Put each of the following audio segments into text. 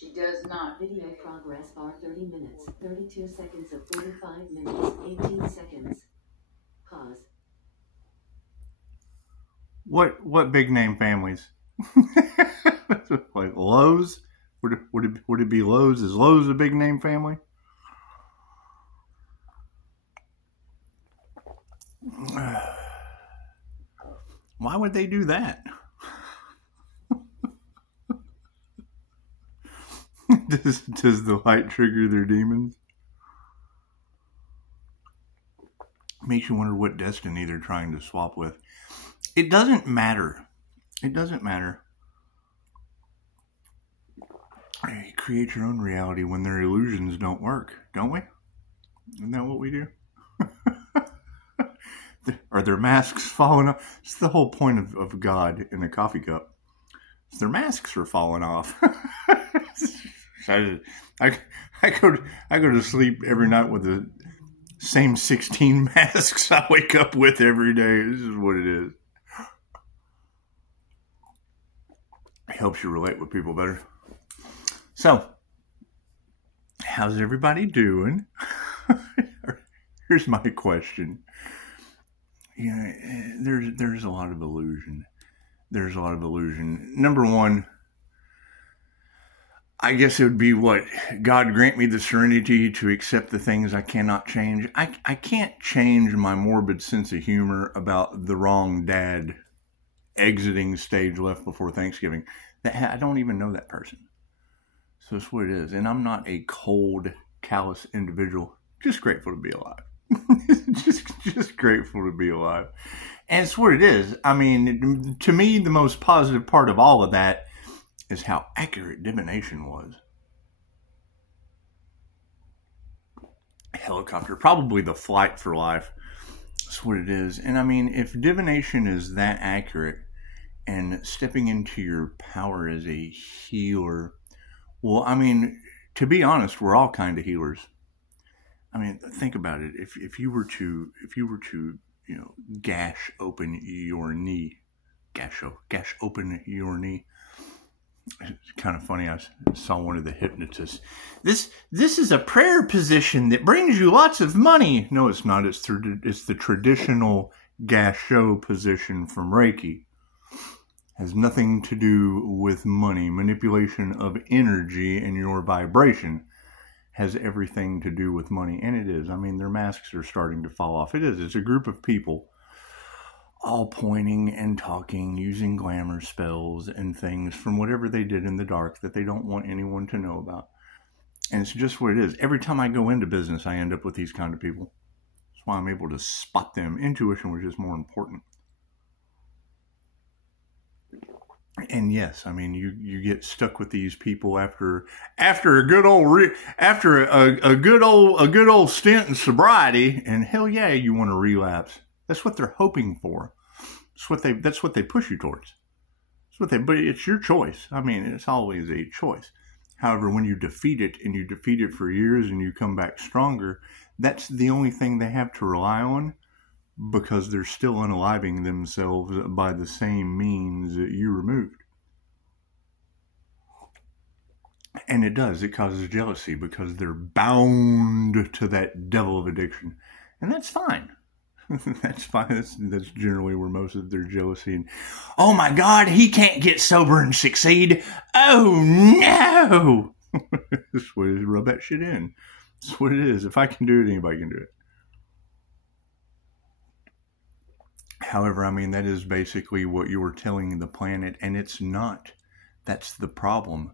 She does not. Video progress bar 30 minutes, 32 seconds of 45 minutes, 18 seconds. Pause. What big name families? Like Lowe's? Would it be Lowe's? Is Lowe's a big name family? Why would they do that? Does the light trigger their demons? Makes you wonder what destiny they're trying to swap with. It doesn't matter. It doesn't matter. You create your own reality when their illusions don't work, don't we? Isn't that what we do? Are their masks falling off? It's the whole point of God in a coffee cup. Their masks are falling off. I go to sleep every night with the same 16 masks I wake up with every day. This is what it is. It helps you relate with people better. So, how's everybody doing? Here's my question. Yeah, there's a lot of illusion. There's a lot of illusion. Number one, I guess it would be what? God grant me the serenity to accept the things I cannot change. I can't change my morbid sense of humor about the wrong dad exiting stage left before Thanksgiving. I don't even know that person. So that's what it is. And I'm not a cold, callous individual. Just grateful to be alive. just grateful to be alive. And it's what it is. I mean, to me, the most positive part of all of that is how accurate divination was. Helicopter, probably the flight for life. That's what it is. And I mean, if divination is that accurate and stepping into your power as a healer, well, I mean, to be honest, we're all kind of healers. I mean, think about it. If you were to, you know, gash open your knee, gash open your knee. It's kind of funny. I saw one of the hypnotists. This is a prayer position that brings you lots of money. No, it's not. It's the traditional gasho position from Reiki. Has nothing to do with money. Manipulation of energy and your vibration has everything to do with money. And it is. I mean, their masks are starting to fall off. It is. It's a group of people all pointing and talking, using glamour spells and things from whatever they did in the dark that they don't want anyone to know about. And it's just what it is. Every time I go into business, I end up with these kind of people. That's why I'm able to spot them. Intuition, which is more important. And yes, I mean, you get stuck with these people after a good old stint in sobriety, and hell yeah, you want to relapse. That's what they're hoping for. That's what they push you towards. But it's your choice. I mean, it's always a choice. However, when you defeat it and you defeat it for years and you come back stronger, that's the only thing they have to rely on, because they're still unaliving themselves by the same means that you removed. And it does. It causes jealousy because they're bound to that devil of addiction. And that's fine. That's fine. That's generally where most of their jealousy and, oh my God, he can't get sober and succeed. Oh no. That's what it is. Rub that shit in. That's what it is. If I can do it, anybody can do it. However, I mean, that is basically what you were telling the planet, and it's not. That's the problem,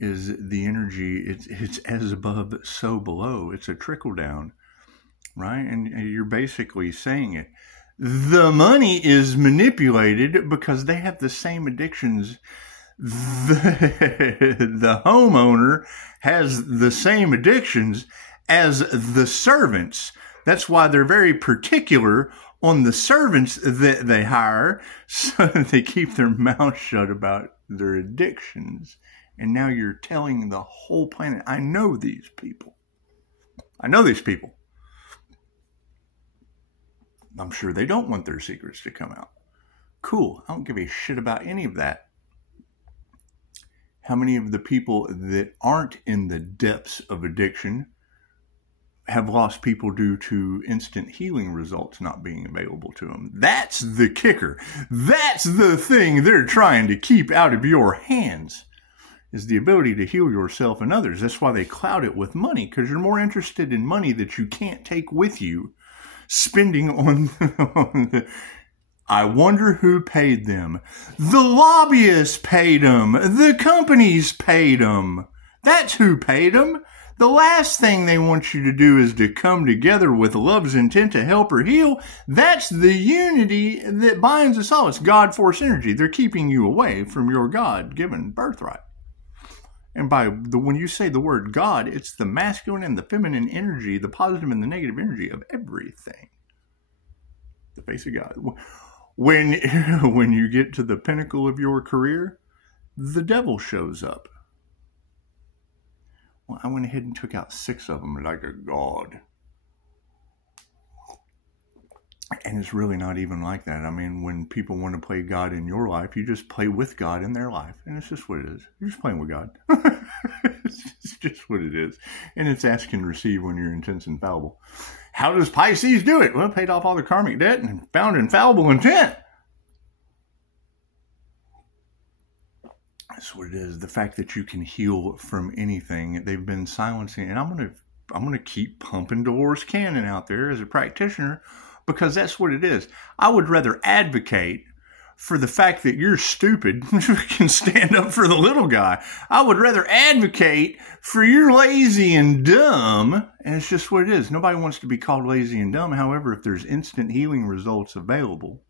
is the energy, it's as above, so below. It's a trickle down, right? And you're basically saying it. The money is manipulated because they have the same addictions. The homeowner has the same addictions as the servants. That's why they're very particular on the servants that they hire, so that they keep their mouth shut about their addictions. And now you're telling the whole planet, I know these people. I know these people. I'm sure they don't want their secrets to come out. Cool. I don't give a shit about any of that. How many of the people that aren't in the depths of addiction have lost people due to instant healing results not being available to them? That's the kicker. That's the thing they're trying to keep out of your hands, is the ability to heal yourself and others. That's why they cloud it with money, because you're more interested in money that you can't take with you, spending on the I wonder who paid them. The lobbyists paid them. The companies paid them. That's who paid them. The last thing they want you to do is to come together with love's intent to help or heal. That's the unity that binds us all. It's God force energy. They're keeping you away from your God-given birthright. And when you say the word God, it's the masculine and the feminine energy, the positive and the negative energy of everything. The face of God. When you get to the pinnacle of your career, the devil shows up. Well, I went ahead and took out 6 of them like a god. And it's really not even like that. I mean, when people want to play God in your life, you just play with God in their life. And it's just what it is. You're just playing with God. It's just what it is. And it's ask and receive when you're intense and fallible. How does Pisces do it? Well, paid off all the karmic debt and found infallible intent. That's what it is. The fact that you can heal from anything. They've been silencing. And I'm gonna keep pumping Dolores Cannon out there as a practitioner, because that's what it is. I would rather advocate for the fact that you're stupid can stand up for the little guy. I would rather advocate for you're lazy and dumb. And it's just what it is. Nobody wants to be called lazy and dumb. However, if there's instant healing results available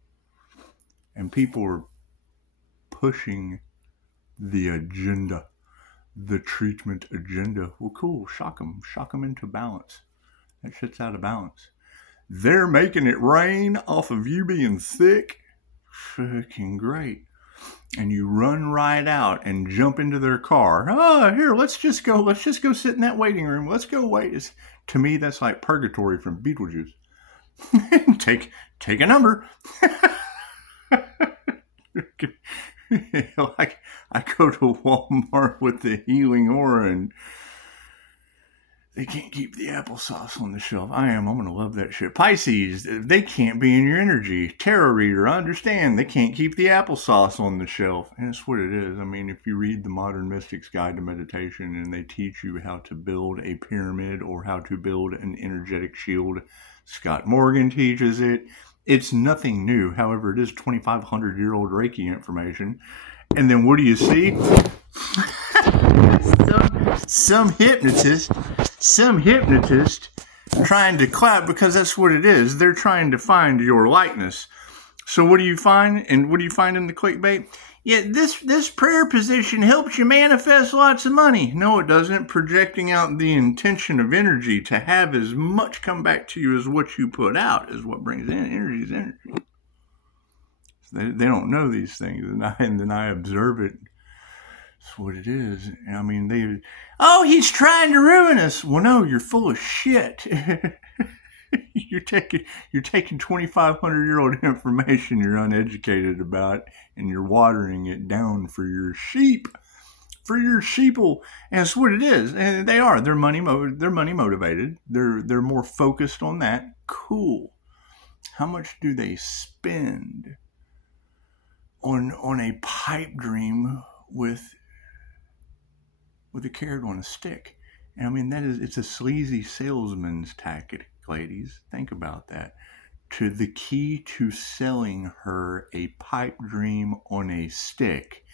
and people are pushing the agenda, the treatment agenda, well, cool, shock them into balance. That shit's out of balance. They're making it rain off of you being sick. Fucking great. And you run right out and jump into their car. Oh, here, let's just go sit in that waiting room. Let's go wait. To me, that's like purgatory from Beetlejuice. Take a number. Like, I go to Walmart with the healing aura and they can't keep the applesauce on the shelf. I'm going to love that shit. Pisces, they can't be in your energy. Tarot reader, I understand. They can't keep the applesauce on the shelf. And that's what it is. I mean, if you read the Modern Mystic's Guide to Meditation and they teach you how to build a pyramid or how to build an energetic shield, Scott Morgan teaches it. It's nothing new. However, it is 2,500-year-old Reiki information. And then what do you see? Some hypnotist trying to clap, because that's what it is. They're trying to find your likeness. So what do you find? And what do you find in the clickbait? Yeah, this prayer position helps you manifest lots of money. No, it doesn't. Projecting out the intention of energy to have as much come back to you as what you put out is what brings in energy. Is energy. They don't know these things, and then I observe it. That's what it is. I mean, he's trying to ruin us. Well, no, you're full of shit. You're taking 2,500-year-old information you're uneducated about, and you're watering it down for your sheep, for your sheeple. And that's what it is. And they are. They're money motivated. They're more focused on that. Cool. How much do they spend on a pipe dream with a carrot on a stick? And I mean, it's a sleazy salesman's tactic, ladies. Think about that. The key to selling her a pipe dream on a stick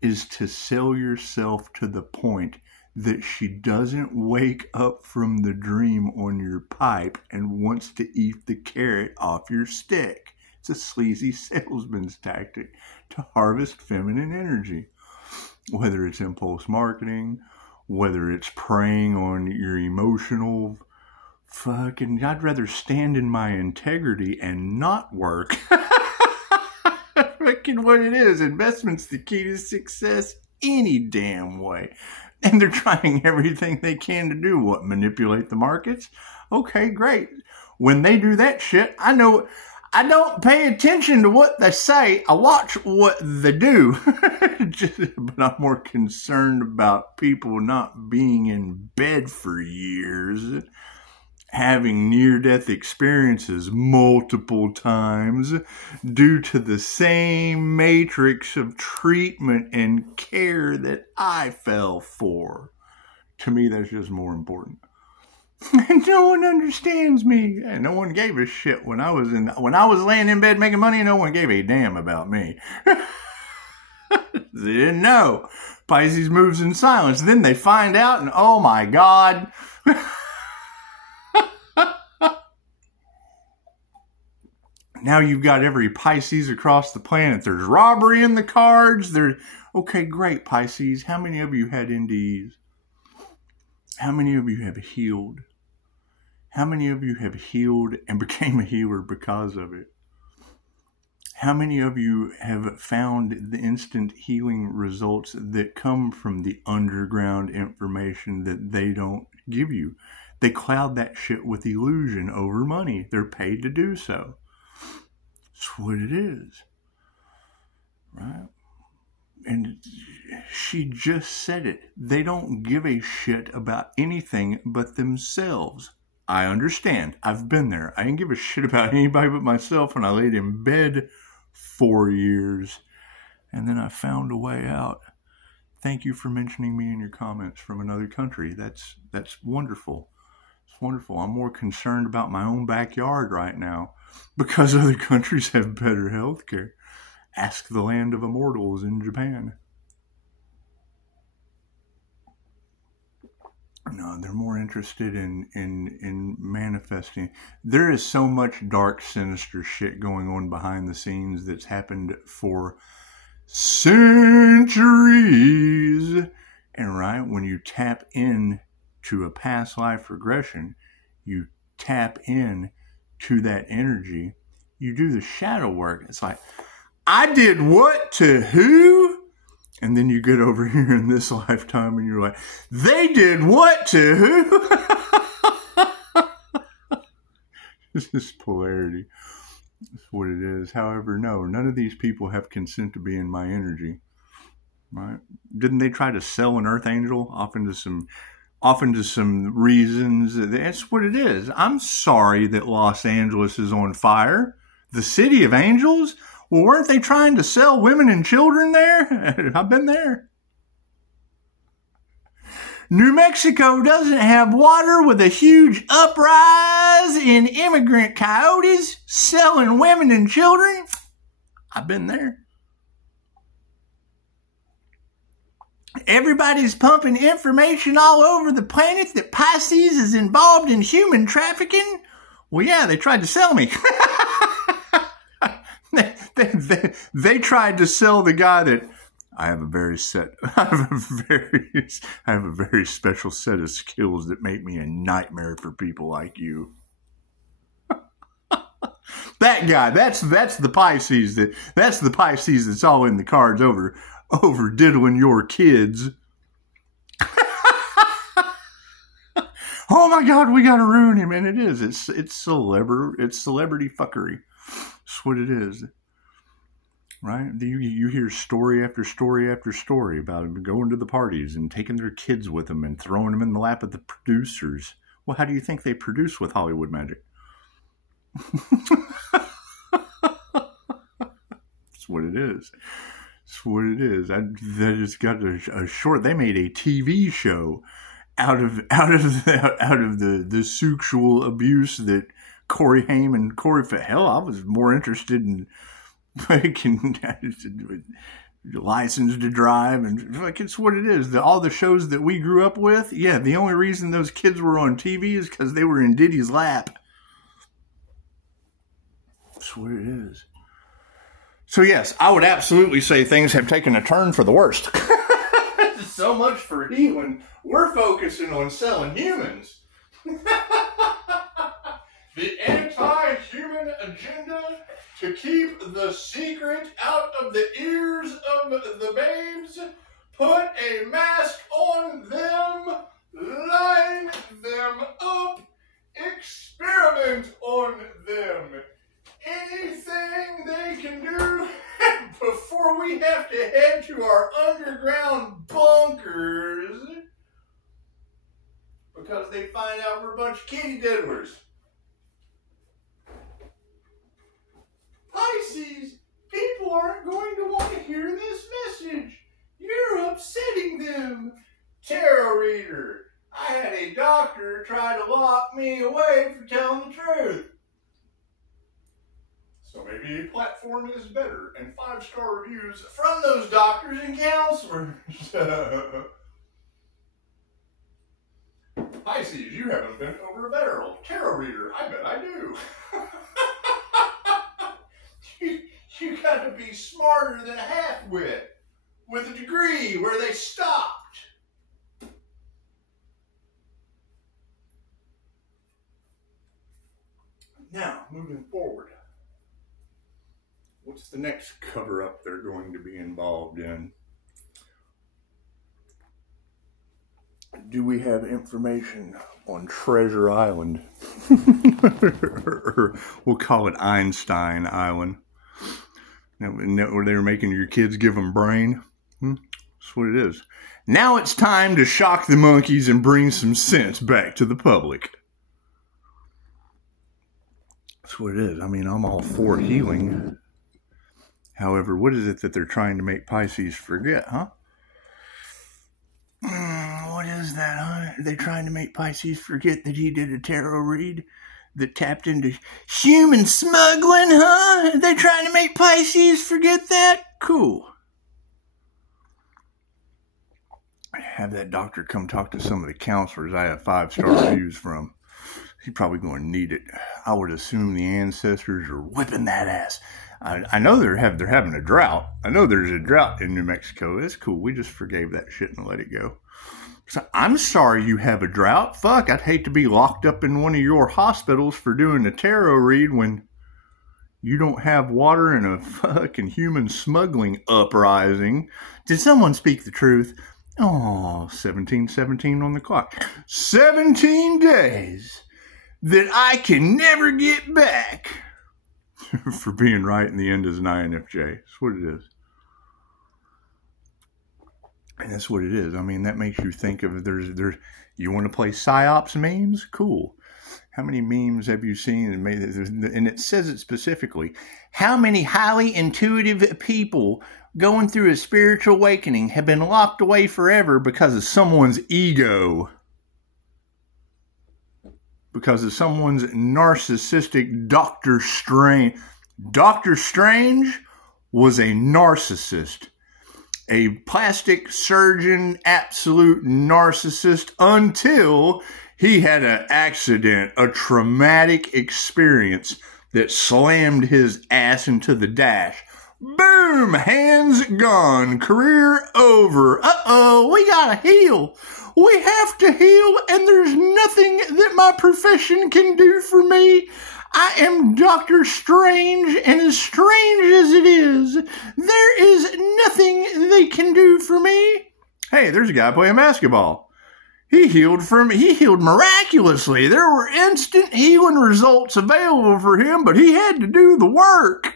is to sell yourself to the point that she doesn't wake up from the dream on your pipe and wants to eat the carrot off your stick. It's a sleazy salesman's tactic to harvest feminine energy. Whether it's impulse marketing, whether it's preying on your emotional fucking, I'd rather stand in my integrity and not work. Fucking what it is. Investment's the key to success any damn way. And they're trying everything they can to do what? Manipulate the markets? Okay, great. When they do that shit, I know I don't pay attention to what they say. I watch what they do. But I'm more concerned about people not being in bed for years, having near-death experiences multiple times due to the same matrix of treatment and care that I fell for. To me, that's just more important. And no one understands me. And no one gave a shit when I was laying in bed making money. No one gave a damn about me. They didn't know. Pisces moves in silence. Then they find out, and oh my God. Now you've got every Pisces across the planet. There's robbery in the cards. Okay, great, Pisces. How many of you had NDEs? How many of you have healed? How many of you have healed and became a healer because of it? How many of you have found the instant healing results that come from the underground information that they don't give you? They cloud that shit with illusion over money. They're paid to do so. That's what it is. Right? And she just said it. They don't give a shit about anything but themselves. I understand. I've been there. I didn't give a shit about anybody but myself when I laid in bed 4 years. And then I found a way out. Thank you for mentioning me in your comments from another country. That's wonderful. It's wonderful. I'm more concerned about my own backyard right now because other countries have better health care. Ask the land of immortals in Japan. No, they're more interested in manifesting. There is so much dark, sinister shit going on behind the scenes that's happened for centuries. And right, when you tap in to a past life regression, you tap in to that energy, you do the shadow work. It's like, I did what to who? And then you get over here in this lifetime and you're like, they did what to who? This is polarity. That's what it is. However, no, none of these people have consent to be in my energy. Right? Didn't they try to sell an earth angel off into some reasons? That's what it is. I'm sorry that Los Angeles is on fire. The city of angels? Well, weren't they trying to sell women and children there? I've been there. New Mexico doesn't have water with a huge uprise in immigrant coyotes selling women and children. I've been there. Everybody's pumping information all over the planet that Pisces is involved in human trafficking. Well, yeah, they tried to sell me. They tried to sell the guy that I have a very special set of skills that make me a nightmare for people like you. That guy, that's the Pisces that's all in the cards over diddling your kids. Oh my God, we gotta ruin him, and it is. It's celebrity fuckery. That's what it is. Right? You hear story after story after story about them going to the parties and taking their kids with them and throwing them in the lap of the producers. Well, how do you think they produce with Hollywood magic? That's what it is. That's what it is. They just got a short. They made a TV show out of the sexual abuse that Corey Haim and Corey. Hell, I was more interested in making license to drive, and like, it's what it is. All the shows that we grew up with, yeah, the only reason those kids were on TV is because they were in Diddy's lap. That's what it is. So yes, I would absolutely say things have taken a turn for the worst. So much for healing. We're focusing on selling humans. The anti-human agenda to keep the secret out of the ears of the babes, put a mask on them, line them up, experiment on them, anything they can do before we have to head to our underground bunkers because they find out we're a bunch of kitty diddlers. Pisces, people aren't going to want to hear this message. You're upsetting them. Tarot reader, I had a doctor try to lock me away for telling the truth. So maybe a platform is better, and 5-star reviews from those doctors and counselors. Pisces, you haven't bent over a barrel. Tarot reader, I bet I do. You gotta be smarter than a half-wit with a degree where they stopped. Now, moving forward, what's the next cover-up they're going to be involved in? Do we have information on Treasure Island? Or we'll call it Einstein Island. Where they were making your kids give them brain? That's what it is. Now it's time to shock the monkeys and bring some sense back to the public. That's what it is. I mean, I'm all for healing. However, what is it that they're trying to make Pisces forget, huh? What is that, huh? Are they trying to make Pisces forget that he did a tarot read that tapped into human smuggling, huh? Are they trying to make Pisces forget that? Cool. Have that doctor come talk to some of the counselors I have 5-star reviews from. He's probably going to need it. I would assume the ancestors are whipping that ass. I know they're having a drought. I know there's a drought in New Mexico. It's cool. We just forgave that shit and let it go. So I'm sorry you have a drought. Fuck, I'd hate to be locked up in one of your hospitals for doing a tarot read when you don't have water in a fucking human smuggling uprising. Did someone speak the truth? Oh, 1717 on the clock. 17 days that I can never get back. For being right, and the end is an INFJ. That's what it is. And that's what it is. I mean, that makes you think of you want to play PsyOps memes? Cool. How many memes have you seen? And it says it specifically. How many highly intuitive people going through a spiritual awakening have been locked away forever because of someone's ego? Because of someone's narcissistic Dr. Strange. Dr. Strange was a narcissist. A plastic surgeon, absolute narcissist, until he had an accident, a traumatic experience that slammed his ass into the dash. Boom! Hands gone. Career over. Uh-oh, we gotta heal. We have to heal, and there's nothing that my profession can do for me. I am Dr. Strange, and as strange as it is, there is nothing they can do for me. Hey, there's a guy playing basketball. He healed miraculously. There were instant healing results available for him, but he had to do the work.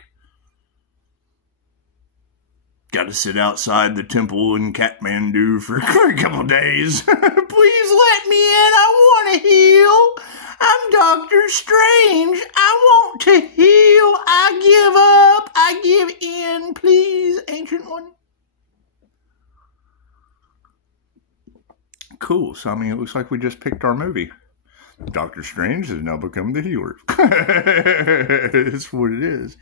Got to sit outside the temple in Kathmandu for a couple days. Please let me in. I want to heal. I'm Dr. Strange. I want to heal. I give up. I give in. Please, Ancient One. Cool. So, I mean, it looks like we just picked our movie. Dr. Strange has now become the healer. It's what it is.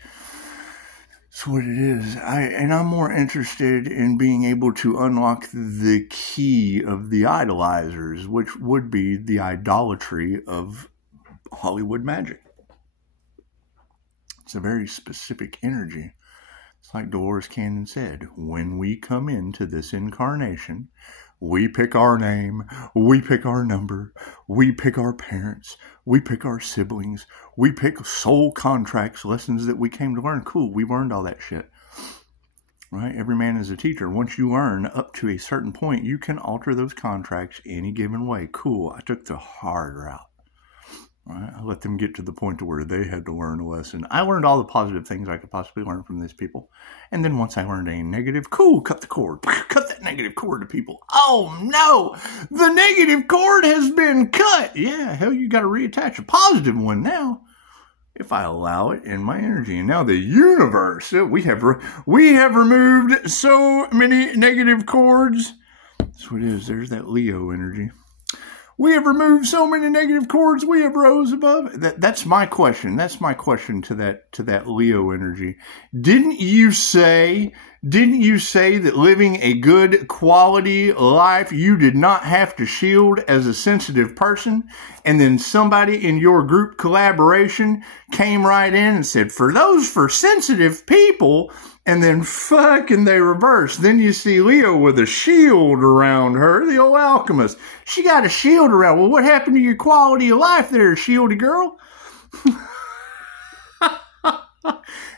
That's what it is. I'm more interested in being able to unlock the key of the idolizers, which would be the idolatry of Hollywood magic. It's a very specific energy. It's like Dolores Cannon said, when we come into this incarnation, we pick our name, we pick our number, we pick our parents, we pick our siblings, we pick soul contracts, lessons that we came to learn. Cool, we learned all that shit. Right? Every man is a teacher. Once you learn up to a certain point, you can alter those contracts any given way. Cool, I took the hard route. Right? I let them get to the point to where they had to learn a lesson. I learned all the positive things I could possibly learn from these people. And then once I learned a negative, cool, cut the cord. Cut that negative cord to people. Oh no, the negative cord has been cut. Yeah, hell, you got to reattach a positive one now, if I allow it in my energy. And now the universe, we have removed so many negative cords. That's what it is. There's that Leo energy. We have removed so many negative cords. We have rose above. That's my question. That's my question to that Leo energy. Didn't you say that living a good quality life, you did not have to shield as a sensitive person? And then somebody in your group collaboration came right in and said, for sensitive people, and then fucking they reverse. Then you see Leo with a shield around her, the old alchemist. She got a shield around. Well, what happened to your quality of life there, shieldy girl?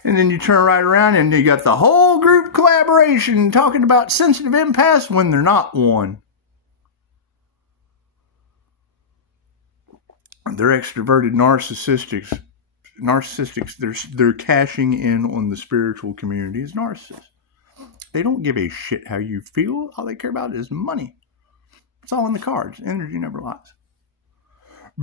And then you turn right around and you got the whole group collaboration talking about sensitive empaths when they're not one. They're extroverted narcissistics. They're cashing in on the spiritual community as narcissists. They don't give a shit how you feel. All they care about is money. It's all in the cards. Energy never lies.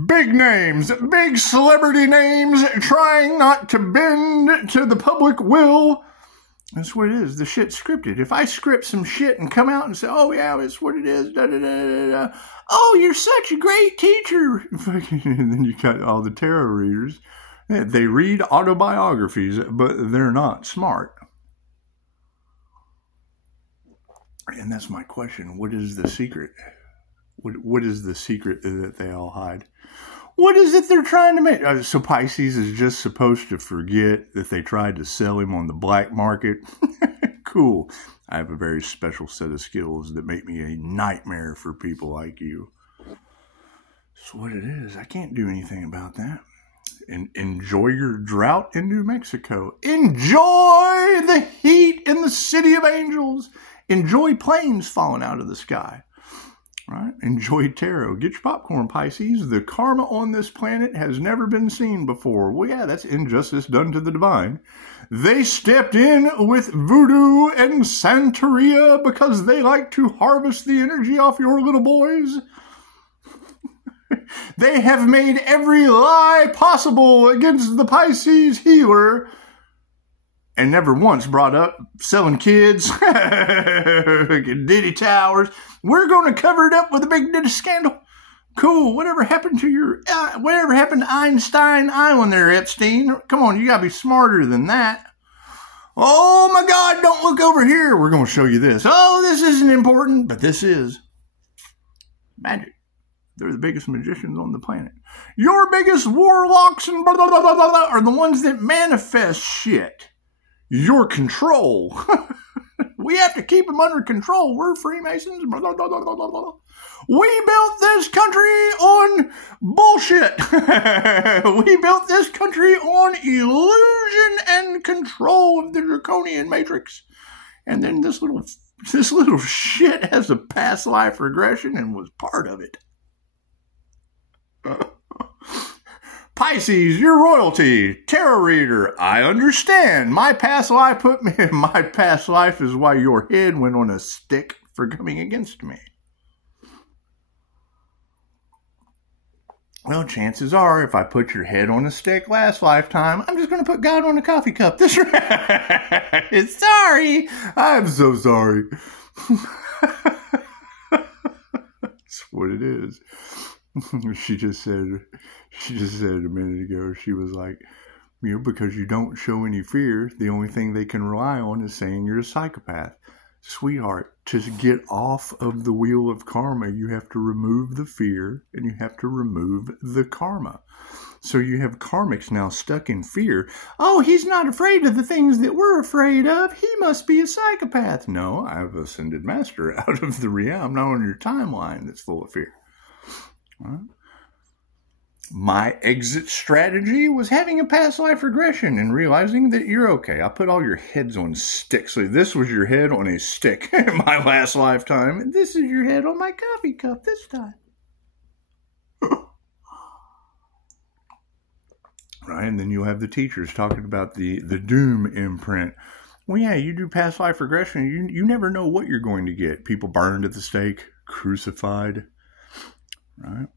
Big names, big celebrity names, trying not to bend to the public will. That's what it is. The shit's scripted. If I script some shit and come out and say, oh yeah, it's what it is, da da da da da. Oh, you're such a great teacher. And then you got all the tarot readers. They read autobiographies, but they're not smart. And that's my question. What is the secret? What is the secret that they all hide? What is it they're trying to make? So Pisces is just supposed to forget that they tried to sell him on the black market? Cool. I have a very special set of skills that make me a nightmare for people like you. That's what it is. I can't do anything about that. Enjoy your drought in New Mexico. Enjoy the heat in the city of angels. Enjoy planes falling out of the sky. Right? Enjoy tarot. Get your popcorn, Pisces. The karma on this planet has never been seen before. Well, yeah, that's injustice done to the divine. They stepped in with voodoo and Santeria because they like to harvest the energy off your little boys. They have made every lie possible against the Pisces healer and never once brought up selling kids, Diddy Towers. We're going to cover it up with a big Diddy scandal. Cool. Whatever happened to Einstein Island there, Epstein? Come on, you got to be smarter than that. Oh my God, don't look over here. We're going to show you this. Oh, this isn't important, but this is magic. They're the biggest magicians on the planet. Your biggest warlocks and blah, blah, blah, blah, blah, are the ones that manifest shit. Your control. We have to keep them under control. We're Freemasons. Blah, blah, blah, blah, blah, blah. We built this country on bullshit. We built this country on illusion and control of the draconian matrix. And then this little shit has a past life regression and was part of it. Pisces, you're royalty. Tarot reader, I understand. My past life is why your head went on a stick for coming against me. Well, chances are, if I put your head on a stick last lifetime, I'm just going to put God on a coffee cup. That's right. Sorry. I'm so sorry. That's what it is. She just said a minute ago, she was like, because you don't show any fear, the only thing they can rely on is saying you're a psychopath. Sweetheart, to get off of the wheel of karma, you have to remove the fear and you have to remove the karma. So you have karmics now stuck in fear. Oh, he's not afraid of the things that we're afraid of. He must be a psychopath. No, I've ascended master out of the realm, not on your timeline that's full of fear. My exit strategy was having a past life regression and realizing that you're okay. I put all your heads on sticks. So this was your head on a stick in my last lifetime. And this is your head on my coffee cup this time. right? And then you'll have the teachers talking about the doom imprint. Well, yeah, you do past life regression. You never know what you're going to get. People burned at the stake, crucified, right?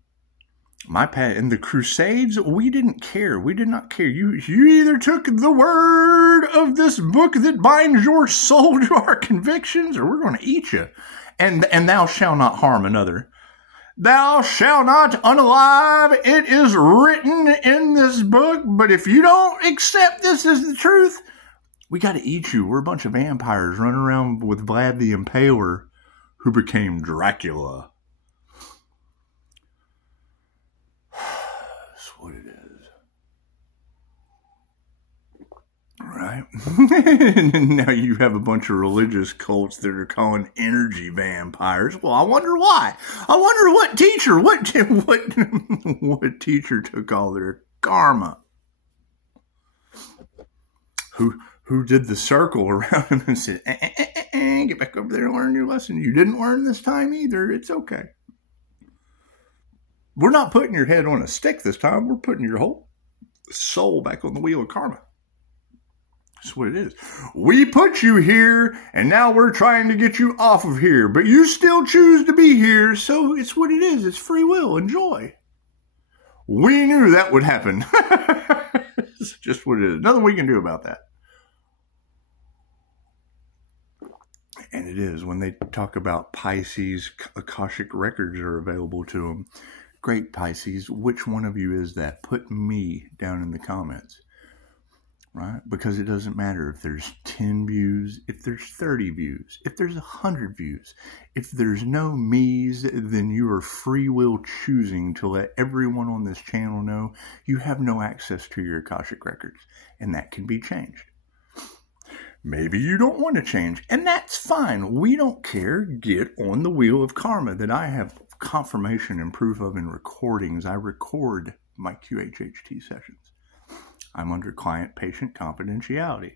In the Crusades, we didn't care. We did not care. You either took the word of this book that binds your soul to our convictions, or we're going to eat you. And thou shalt not harm another. Thou shalt not unalive. It is written in this book. But if you don't accept this as the truth, we got to eat you. We're a bunch of vampires running around with Vlad the Impaler, who became Dracula. That's what it is. Right? And now you have a bunch of religious cults that are calling energy vampires. Well, I wonder why. I wonder what teacher took all their karma. Who did the circle around him and said, get back over there and learn your lesson. You didn't learn this time either. It's okay. We're not putting your head on a stick this time. We're putting your whole soul back on the wheel of karma. That's what it is. We put you here, and now we're trying to get you off of here. But you still choose to be here, so it's what it is. It's free will. Enjoy. We knew that would happen. It's just what it is. Nothing we can do about that. And it is. When they talk about Pisces, Akashic records are available to them. Great, Pisces. Which one of you is that? Put me down in the comments. Right? Because it doesn't matter if there's 10 views, if there's 30 views, if there's 100 views. If there's no me's, then you are free will choosing to let everyone on this channel know you have no access to your Akashic records. And that can be changed. Maybe you don't want to change, and that's fine. We don't care. Get on the wheel of karma that I have confirmation and proof of in recordings. I record my QHHT sessions. I'm under client-patient confidentiality.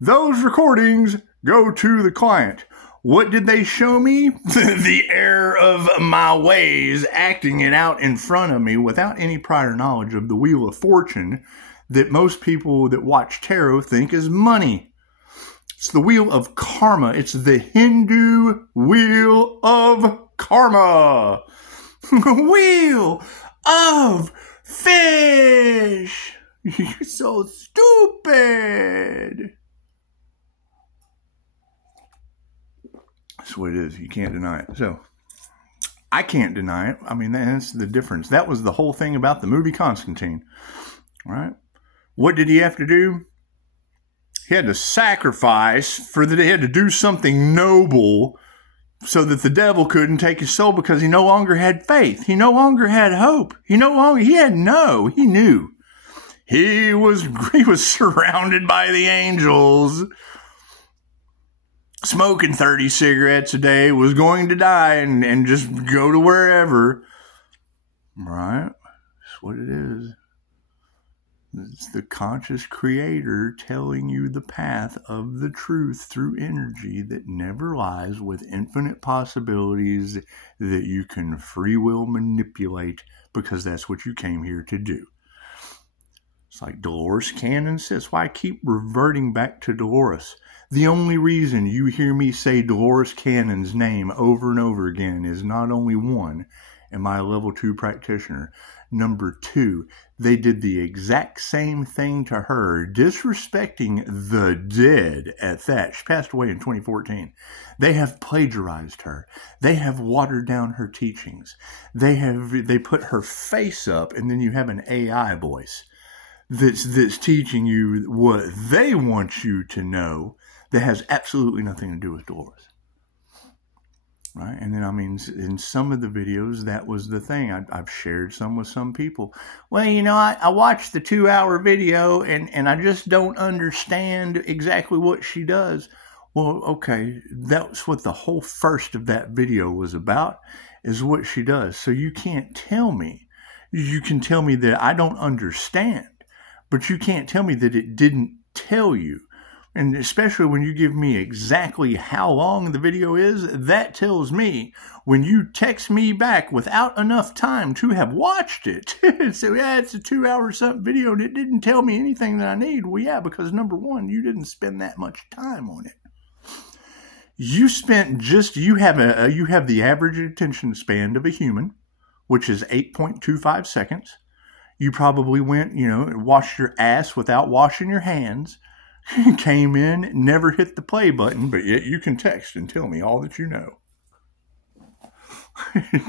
Those recordings go to the client. What did they show me? The error of my ways, acting it out in front of me without any prior knowledge of the Wheel of Fortune that most people that watch tarot think is money. It's the wheel of karma. It's the Hindu wheel of karma. Wheel of fish. You're so stupid. That's what it is. You can't deny it. So, I can't deny it. I mean, that's the difference. That was the whole thing about the movie Constantine. Right? What did he have to do? He had to sacrifice he had to do something noble so that the devil couldn't take his soul because he no longer had faith. He no longer had hope. He knew. He was surrounded by the angels, smoking 30 cigarettes a day, was going to die and just go to wherever. Right? That's what it is. It's the conscious creator telling you the path of the truth through energy that never lies, with infinite possibilities that you can free will manipulate because that's what you came here to do. It's like Dolores Cannon says. Why I keep reverting back to Dolores. The only reason you hear me say Dolores Cannon's name over and over again is not only one, am I a level 2 practitioner? Number 2, they did the exact same thing to her, disrespecting the dead at that. She passed away in 2014. They have plagiarized her. They have watered down her teachings. They put her face up, and then you have an AI voice that's teaching you what they want you to know that has absolutely nothing to do with Dolores. Right? And then, I mean, in some of the videos, that was the thing. I've shared some with some people. Well, you know, I watched the 2-hour video and I just don't understand exactly what she does. Well, okay, that's what the whole first of that video was about, is what she does. So you can't tell me. You can tell me that I don't understand, but you can't tell me that it didn't tell you. And especially when you give me exactly how long the video is, that tells me when you text me back without enough time to have watched it. So, yeah, it's a 2-hour something video and it didn't tell me anything that I need. Well, yeah, because number one, you didn't spend that much time on it. You have the average attention span of a human, which is 8.25 seconds. You probably went, washed your ass without washing your hands. Came in, never hit the play button, but yet you can text and tell me all that you know.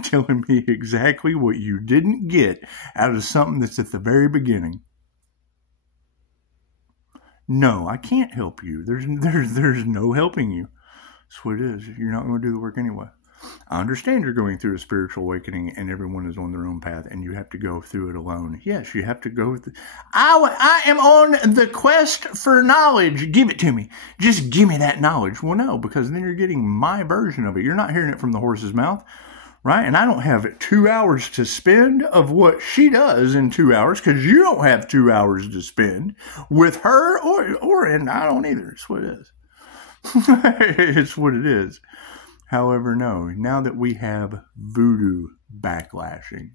Telling me exactly what you didn't get out of something that's at the very beginning. No, I can't help you. There's no helping you. That's what it is. You're not going to do the work anyway. I understand you're going through a spiritual awakening and everyone is on their own path and you have to go through it alone. Yes, you have to go. I am on the quest for knowledge. Give it to me. Just give me that knowledge. Well, no, because then you're getting my version of it. You're not hearing it from the horse's mouth, right? And I don't have 2 hours to spend of what she does in 2 hours because you don't have 2 hours to spend with her and I don't either. It's what it is. It's what it is. However, no, now that we have voodoo backlashing,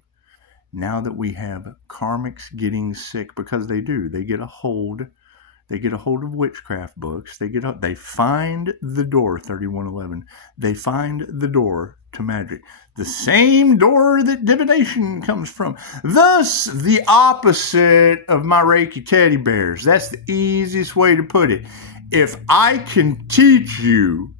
now that we have karmics getting sick, because they get a hold of witchcraft books, they find the door, 3111, they find the door to magic, the same door that divination comes from, thus the opposite of my Reiki teddy bears. That's the easiest way to put it. If I can teach you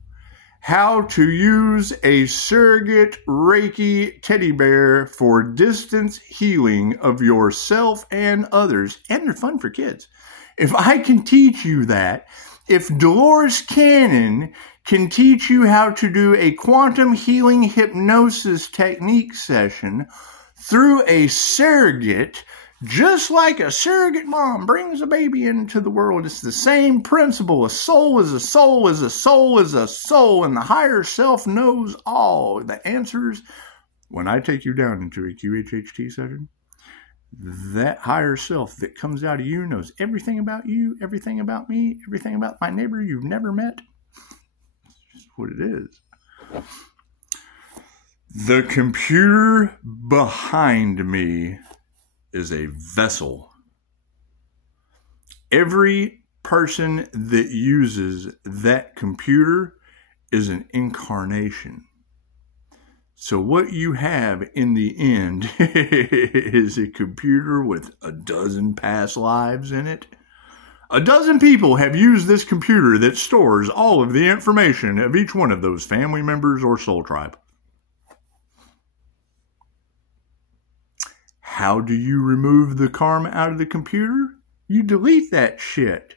how to use a surrogate Reiki teddy bear for distance healing of yourself and others, and they're fun for kids. If I can teach you that, if Dolores Cannon can teach you how to do a quantum healing hypnosis technique session through a surrogate, just like a surrogate mom brings a baby into the world, it's the same principle. A soul is a soul is a soul is a soul, and the higher self knows all. The answers, when I take you down into a QHHT session, that higher self that comes out of you knows everything about you, everything about me, everything about my neighbor you've never met. That's what it is. The computer behind me is a vessel. Every person that uses that computer is an incarnation. So what you have in the end is a computer with a dozen past lives in it. A dozen people have used this computer that stores all of the information of each one of those family members or soul tribe. How do you remove the karma out of the computer? You delete that shit.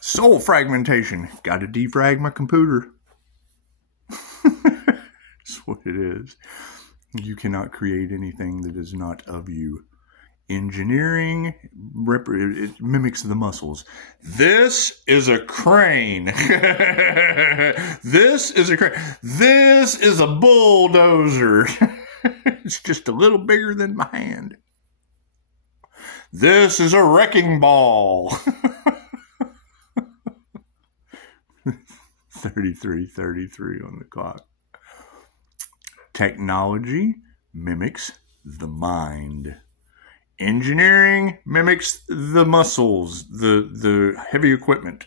Soul fragmentation. Got to defrag my computer. That's what it is. You cannot create anything that is not of you. Engineering, it mimics the muscles. This is a crane. This is a crane. This is a bulldozer. It's just a little bigger than my hand. This is a wrecking ball. 33:33 on the clock. Technology mimics the mind. Engineering mimics the muscles, the heavy equipment.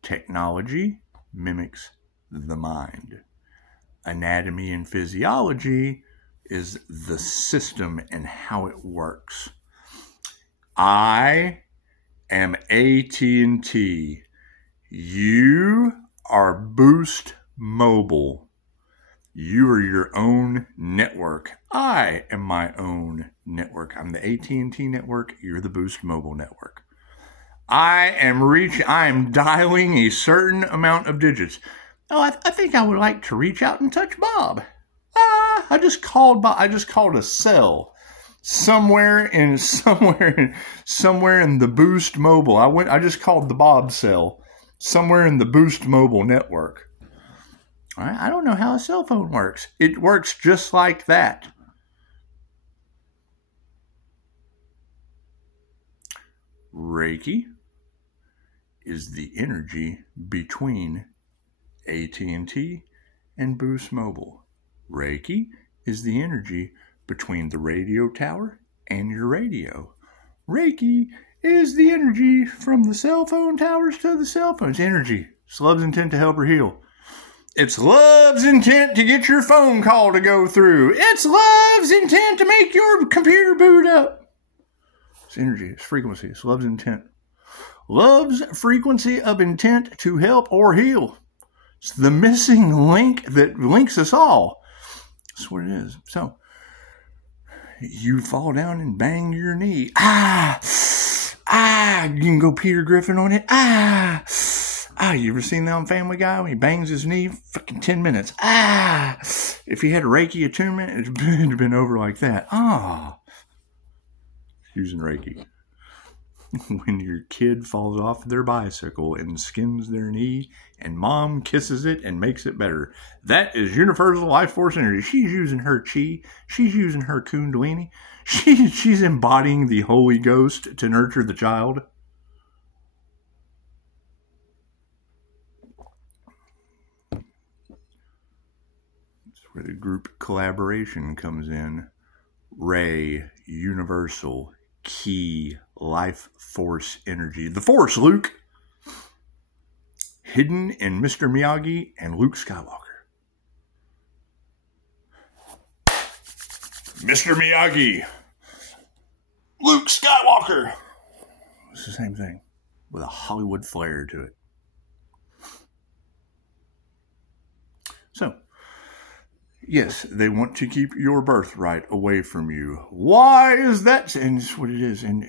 Technology mimics the mind. Anatomy and physiology is the system and how it works. I am AT&T. You are Boost Mobile. You are your own network. I am my own network. I'm the AT&T network. You're the Boost Mobile network. I am dialing a certain amount of digits. Oh, I think I would like to reach out and touch Bob. I just called Bob. I just called a cell somewhere in the Boost Mobile. I just called the Bob cell somewhere in the Boost Mobile network. All right, I don't know how a cell phone works. It works just like that. Reiki is the energy between AT&T and Boost Mobile. Reiki is the energy between the radio tower and your radio. Reiki is the energy from the cell phone towers to the cell phones. Energy. It's love's intent to help or heal. It's love's intent to get your phone call to go through. It's love's intent to make your computer boot up. It's energy. It's frequency. It's love's intent. Love's frequency of intent to help or heal. It's the missing link that links us all. That's what it is. So, you fall down and bang your knee. You can go Peter Griffin on it. You ever seen that on Family Guy when he bangs his knee? Fucking 10 minutes. If he had a Reiki attunement, it'd been over like that. Using Reiki. When your kid falls off their bicycle and skins their knee and mom kisses it and makes it better. That is universal life force energy. She's using her chi. She's using her Kundalini. She's embodying the Holy Ghost to nurture the child. That's where the group collaboration comes in. Ray, universal, key, life force energy. The Force, Luke. Hidden in Mr. Miyagi and Luke Skywalker. Mr. Miyagi. Luke Skywalker. It's the same thing with a Hollywood flair to it. So, yes, they want to keep your birthright away from you. Why is that? And it's what it is. And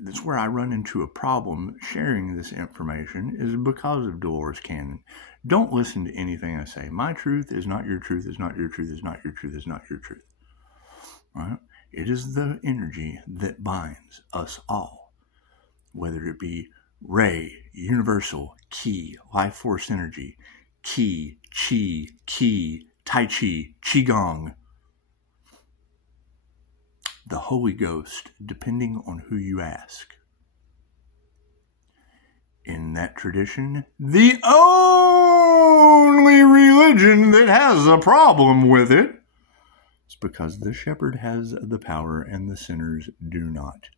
that's where I run into a problem sharing this information, is because of Dolores Cannon. Don't listen to anything I say. My truth is not your truth, is not your truth, is not your truth, is not your truth. All right? It is the energy that binds us all. Whether it be Ray, universal, key, life force energy, key, chi, ki, tai chi, qigong, the Holy Ghost, depending on who you ask. In that tradition, the only religion that has a problem with it is because the shepherd has the power and the sinners do not.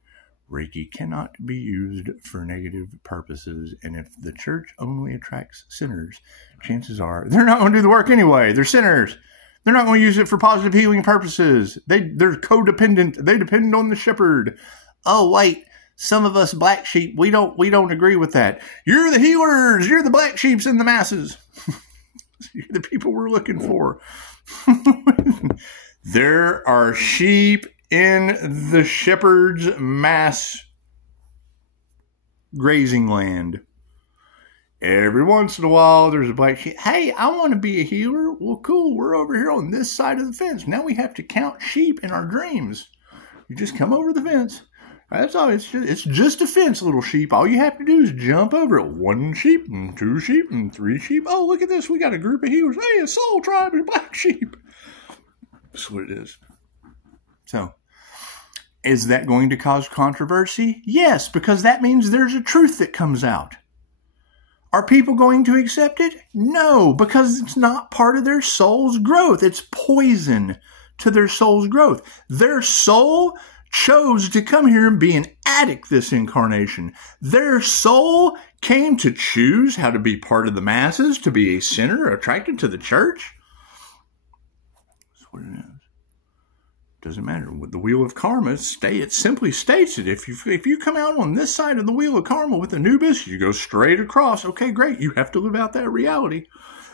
Reiki cannot be used for negative purposes, and if the church only attracts sinners, chances are they're not going to do the work anyway. They're sinners. They're not going to use it for positive healing purposes. They're codependent. They depend on the shepherd. Oh, wait. Some of us black sheep, we don't agree with that. You're the healers. You're the black sheeps in the masses. You're the people we're looking for. There are sheep in the shepherd's mass grazing land. Every once in a while, there's a black sheep. Hey, I want to be a healer. Well, cool. We're over here on this side of the fence. Now we have to count sheep in our dreams. You just come over the fence. That's all. It's just a fence, little sheep. All you have to do is jump over it. 1 sheep and 2 sheep and 3 sheep. Oh, look at this. We got a group of healers. Hey, a soul tribe of black sheep. That's what it is. So, is that going to cause controversy? Yes, because that means there's a truth that comes out. Are people going to accept it? No, because it's not part of their soul's growth. It's poison to their soul's growth. Their soul chose to come here and be an addict this incarnation. Their soul came to choose how to be part of the masses, to be a sinner attracted to the church. That's what it is. Doesn't matter. With the wheel of karma, it simply states it. If you come out on this side of the wheel of karma with Anubis, you go straight across. Okay, great. You have to live out that reality.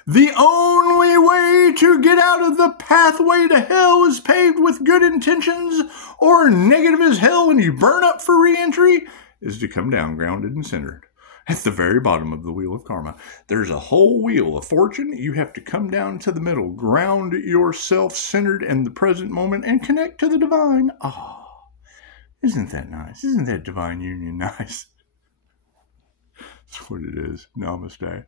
The only way to get out of the pathway to hell is paved with good intentions, or negative as hell when you burn up for re-entry, is to come down grounded and centered. At the very bottom of the wheel of karma. There's a whole wheel of fortune. You have to come down to the middle, ground yourself centered in the present moment, and connect to the divine. Oh, isn't that nice? Isn't that divine union nice? That's what it is. Namaste.